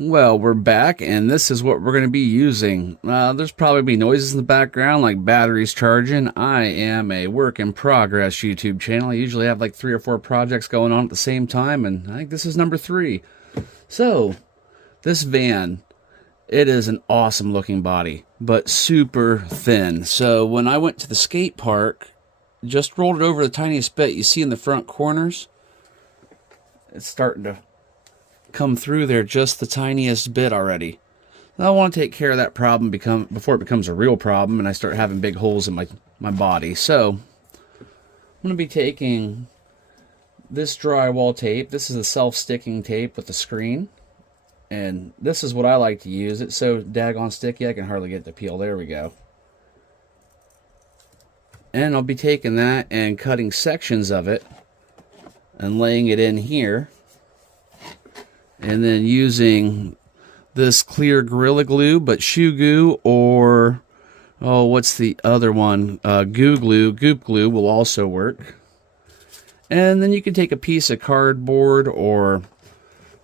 Well, we're back, and this is what we're going to be using. There's probably be noises in the background, like batteries charging. I am a work in progress YouTube channel. I usually have like 3 or 4 projects going on at the same time, and I think this is number 3. So, this van, it is an awesome looking body, but super thin. So, when I went to the skate park, just rolled it over the tiniest bit. You see in the front corners, it's starting to come through there just the tiniest bit already. I want to take care of that problem before it becomes a real problem and I start having big holes in my body. So I'm going to be taking this drywall tape. This is a self-sticking tape with the screen. And this is what I like to use. It's so daggone sticky I can hardly get it to peel. There we go. And I'll be taking that and cutting sections of it and laying it in here. And then using this clear Gorilla Glue, but shoe goo or, oh, what's the other one? Goop glue will also work. And then you can take a piece of cardboard or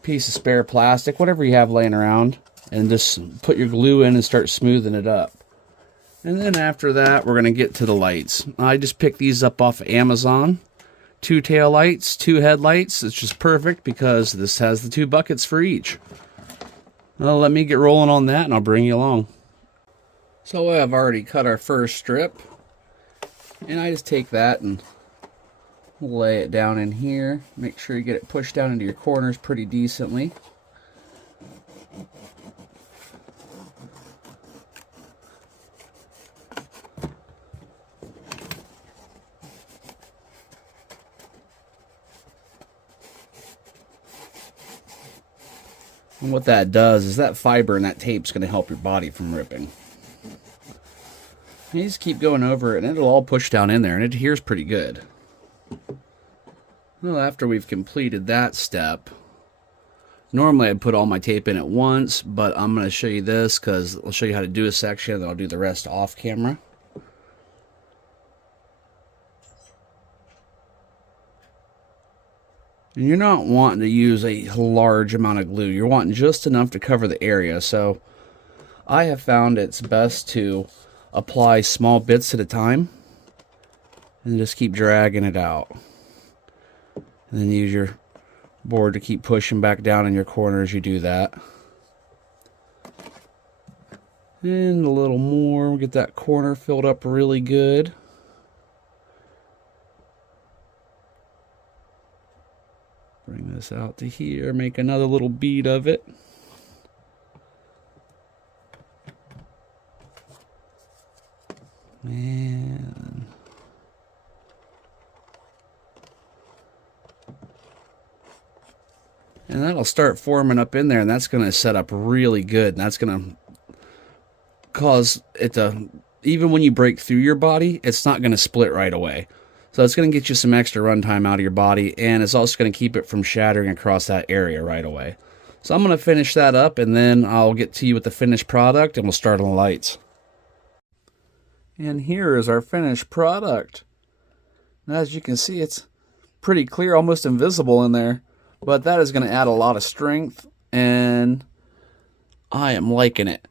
piece of spare plastic, whatever you have laying around, and just put your glue in and start smoothing it up. And then after that, we're going to get to the lights. I just picked these up off of Amazon. 2 tail lights, 2 headlights. It's just perfect because this has the 2 buckets for each. Well, let me get rolling on that and I'll bring you along. So I've already cut our first strip. And I just take that and lay it down in here. Make sure you get it pushed down into your corners pretty decently. And what that does is that fiber and that tape is going to help your body from ripping. And you just keep going over it and it'll all push down in there and it adheres pretty good. Well, after we've completed that step, normally I'd put all my tape in at once, but I'm going to show you this because I'll show you how to do a section and then I'll do the rest off camera. And you're not wanting to use a large amount of glue. You're wanting just enough to cover the area. So I have found it's best to apply small bits at a time and just keep dragging it out. And then use your board to keep pushing back down in your corner as you do that. And a little more. We'll get that corner filled up really good. Bring this out to here, make another little bead of it. And that'll start forming up in there, and that's going to set up really good. And that's going to cause it to, even when you break through your body, it's not going to split right away. So it's going to get you some extra runtime out of your body, and it's also going to keep it from shattering across that area right away. So I'm going to finish that up, and then I'll get to you with the finished product, and we'll start on the lights. And here is our finished product. Now, as you can see, it's pretty clear, almost invisible in there, but that is going to add a lot of strength, and I am liking it.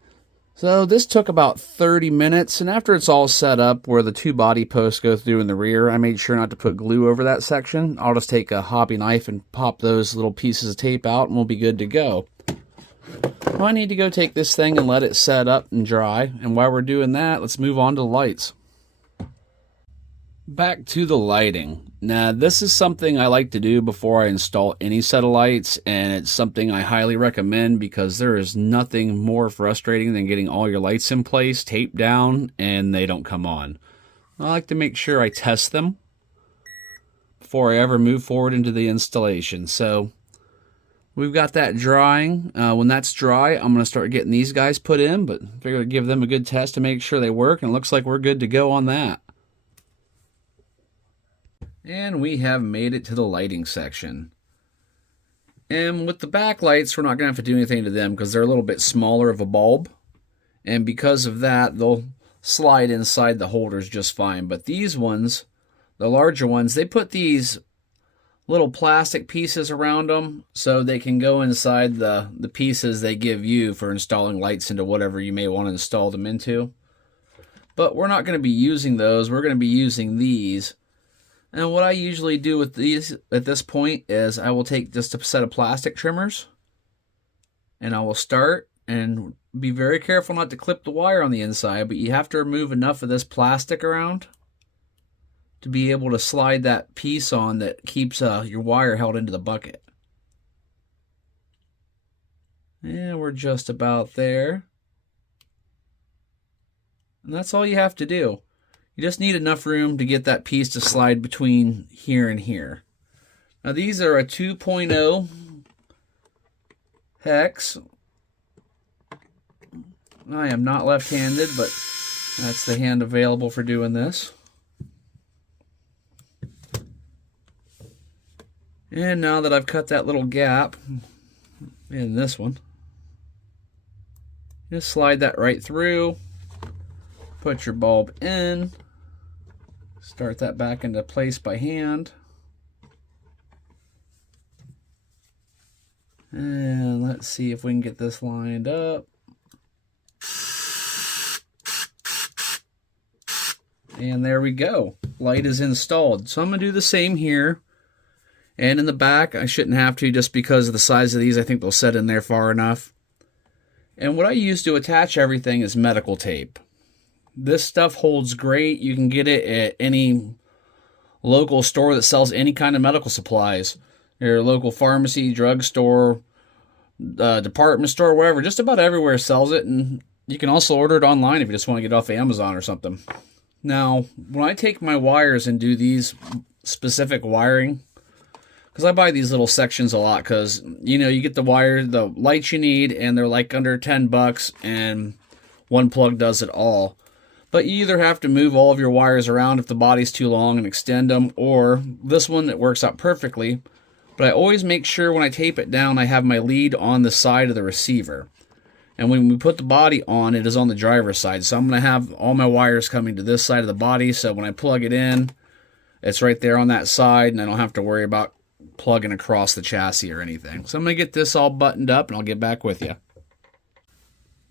So this took about 30 minutes, and after it's all set up where the 2 body posts go through in the rear, I made sure not to put glue over that section. I'll just take a hobby knife and pop those little pieces of tape out and we'll be good to go. Well, I need to go take this thing and let it set up and dry, and while we're doing that, let's move on to the lights. Back to the lighting. Now, this is something I like to do before I install any set of lights, and it's something I highly recommend because there is nothing more frustrating than getting all your lights in place, taped down, and they don't come on. I like to make sure I test them before I ever move forward into the installation. So we've got that drying. When that's dry, I'm going to start getting these guys put in, but figure to give them a good test to make sure they work, and it looks like we're good to go on that. And we have made it to the lighting section. And with the backlights, we're not going to have to do anything to them because they're a little bit smaller of a bulb. And because of that, they'll slide inside the holders just fine. But these ones, the larger ones, they put these little plastic pieces around them so they can go inside the pieces they give you for installing lights into whatever you may want to install them into. But we're not going to be using those. We're going to be using these. And what I usually do with these at this point is I will take just a set of plastic trimmers and I will start and be very careful not to clip the wire on the inside, but you have to remove enough of this plastic around to be able to slide that piece on that keeps your wire held into the bucket. And we're just about there. And that's all you have to do. You just need enough room to get that piece to slide between here and here. Now these are a 2.0 hex. I am not left-handed, but that's the hand available for doing this. And now that I've cut that little gap in this one, just slide that right through, put your bulb in, start that back into place by hand, and let's see if we can get this lined up. And there we go. Light is installed. So I'm going to do the same here. And in the back, I shouldn't have to just because of the size of these. I think they'll set in there far enough. And what I use to attach everything is medical tape. This stuff holds great. You can get it at any local store that sells any kind of medical supplies. Your local pharmacy, drugstore, department store, wherever. Just about everywhere sells it. And you can also order it online if you just want to get it off Amazon or something. Now, when I take my wires and do these specific wiring, because I buy these little sections a lot because, you know, you get the wire, the lights you need, and they're like under 10 bucks, and one plug does it all. But you either have to move all of your wires around if the body's too long and extend them, or this one, it works out perfectly. But I always make sure when I tape it down, I have my lead on the side of the receiver. And when we put the body on, it is on the driver's side. So I'm going to have all my wires coming to this side of the body, so when I plug it in, it's right there on that side, and I don't have to worry about plugging across the chassis or anything. So I'm going to get this all buttoned up and I'll get back with you.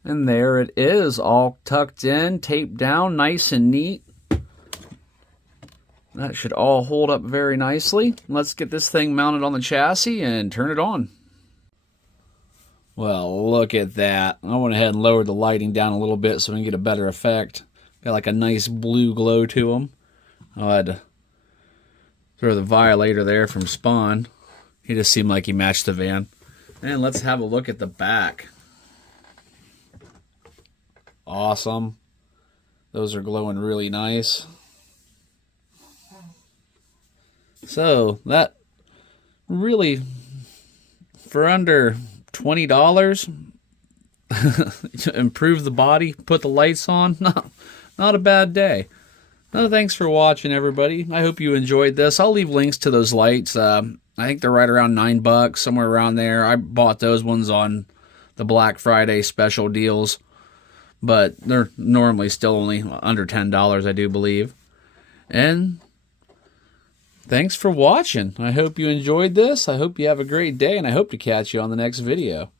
And there it is, all tucked in, taped down, nice and neat. That should all hold up very nicely. Let's get this thing mounted on the chassis and turn it on. Well, look at that. I went ahead and lowered the lighting down a little bit so we can get a better effect. Got like a nice blue glow to them. I had to throw the violator there from Spawn. He just seemed like he matched the van. And let's have a look at the back. Awesome. Those are glowing really nice. So that really, for under $20 to improve the body, put the lights on, not a bad day. No, thanks for watching, everybody. I hope you enjoyed this. I'll leave links to those lights. I think they're right around $9, somewhere around there. I bought those ones on the Black Friday special deals, but they're normally still only under $10, I do believe. And thanks for watching. I hope you enjoyed this. I hope you have a great day, and I hope to catch you on the next video.